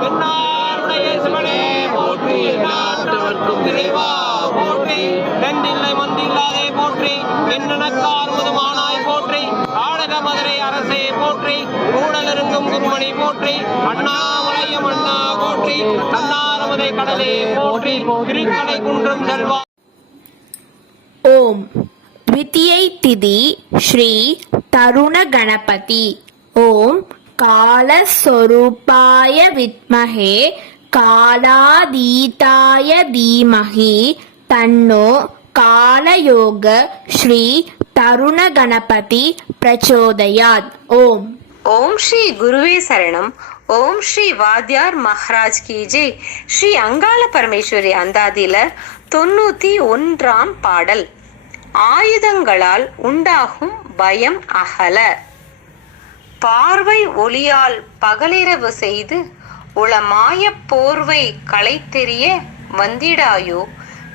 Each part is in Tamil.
பெண்ணாருடைய சிவனே போற்றி நாட்டவர்க்கும் இறைவா போற்றி நன்றில்லை மந்தில்லாதே போற்றி என்னனக்கார் முதுமானாய் போற்றி ஆடக மதுரை அரசே போற்றி கூடலிருக்கும் குருமணி போற்றி அண்ணாமலையம் அண்ணா போற்றி தன்னாரமுதை கடலே போற்றி திருக்கடை குன்றம் செல்வா ஓம் द्वितीयै तिथि श्री तरुणगणपति ஓம் காலஸ்வரூபாய வித்மகே காலாதீதாய தீமகி தன்னோ காலயோக ஸ்ரீ தருண கணபதி பிரச்சோதயாத். ஓம். ஓம் ஸ்ரீ குருவே சரணம். ஓம் ஸ்ரீ வாத்யார் மஹராஜ் கீஜே ஸ்ரீ அங்காள பரமேஸ்வரி அந்தாதியில தொண்ணூத்தி ஒன்றாம் பாடல். ஆயுதங்களால் உண்டாகும் பயம் அகல. பார்வை ஒளியால் பகலிரவு செய்து உளமாய போர்வை களைத்தெறிய வந்திடாயோ?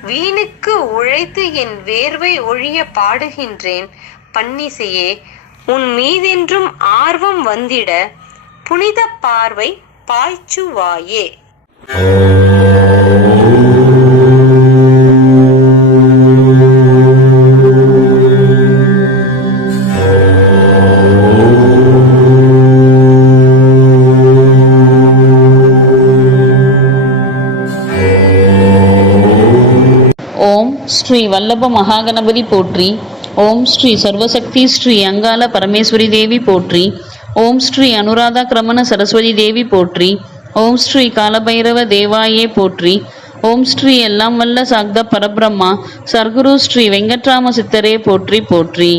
வீணுக்கு உழைத்து என் வேர்வை ஒழிய பாடுகின்றேன் பன்னிசையே உன் மீதென்றும் ஆர்வம் வந்திட புனித பார்வை பாய்ச்சுவாயே. ஸ்ரீ வல்லப மகாகணபதி போற்றி. ஓம் ஸ்ரீ சர்வசக்தி ஸ்ரீ அங்காள பரமேஸ்வரி தேவி போற்றி. ஓம் ஸ்ரீ அனுராதா கிரமண சரஸ்வதி தேவி போற்றி. ஓம் ஸ்ரீ காலபைரவ தேவாயே போற்றி. ஓம் ஸ்ரீ எல்லாம் வல்ல சாக்த பரபிரம்மா சர்க்குரு ஸ்ரீ வெங்கட்ராம சித்தரே போற்றி போற்றி.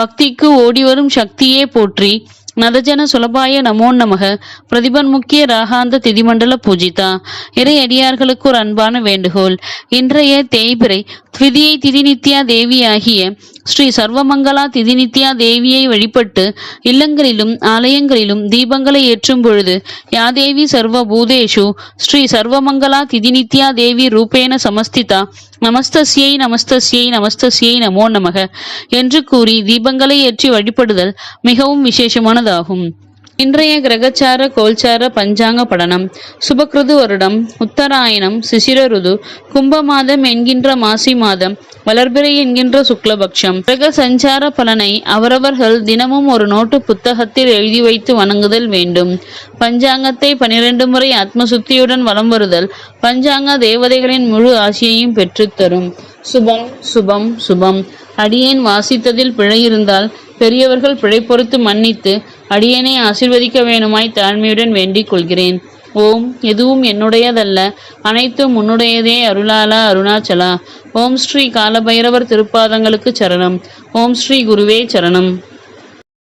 பக்திக்கு ஓடிவரும் சக்தியே போற்றி. நதஜன சுலபாய நமோ நமக. பிரதிபன் முக்கிய ராகாந்த திதிமண்டல பூஜிதா. இறை அடியார்களுக்கு ஒரு அன்பான வேண்டுகோள். இன்றைய தேய்பிறை திதியை திதிநித்யா தேவியாகிய ஸ்ரீ சர்வமங்களா திதிநித்யா தேவியை வழிபட்டு இல்லங்களிலும் ஆலயங்களிலும் தீபங்களை ஏற்றும் பொழுது யாதேவி சர்வ பூதேஷு ஸ்ரீ சர்வமங்களா திதிநித்யா தேவி ரூபேன சமஸ்திதா. நமஸ்தஸ்யை நமஸ்தஸ்யை நமஸ்தஸ்யை நமோ நமக. என்று கூறி தீபங்களை ஏற்றி வழிபடுதல் மிகவும் விசேஷமானது விசேஷமானதாகும் இன்றைய கிரகச்சார கோல்சார பஞ்சாங்க படனம் சுபக்ருது வருடம் உத்தராயணம் சிசிர ருது கும்ப மாதம் என்கின்ற மாசி மாதம் வளர்பிறை என்கின்ற சுக்லபக்ஷம். கிரக சஞ்சார பலனை அவரவர்கள் தினமும் ஒரு நோட்டு புத்தகத்தில் எழுதி வைத்து வணங்குதல் வேண்டும். பஞ்சாங்கத்தை பனிரெண்டு முறை ஆத்மசுத்தியுடன் வலம் வருதல் பஞ்சாங்க தேவதைகளின் முழு ஆசியையும் பெற்றுத்தரும் சுபம் சுபம் சுபம். அடியேன் வாசித்ததில் பிழை இருந்தால் பெரியவர்கள் பிழை பொறுத்து மன்னித்து அடியேனை ஆசிர்வதிக்க வேணுமாய் தாழ்மையுடன் வேண்டிக் கொள்கிறேன். ஓம் எதுவும் என்னுடையதல்ல. அனைத்தும் உன்னுடையதே அருளாலா அருணாச்சலா. ஓம் ஸ்ரீ காலபைரவர் திருப்பாதங்களுக்கு சரணம். ஓம் ஸ்ரீ குருவே சரணம்.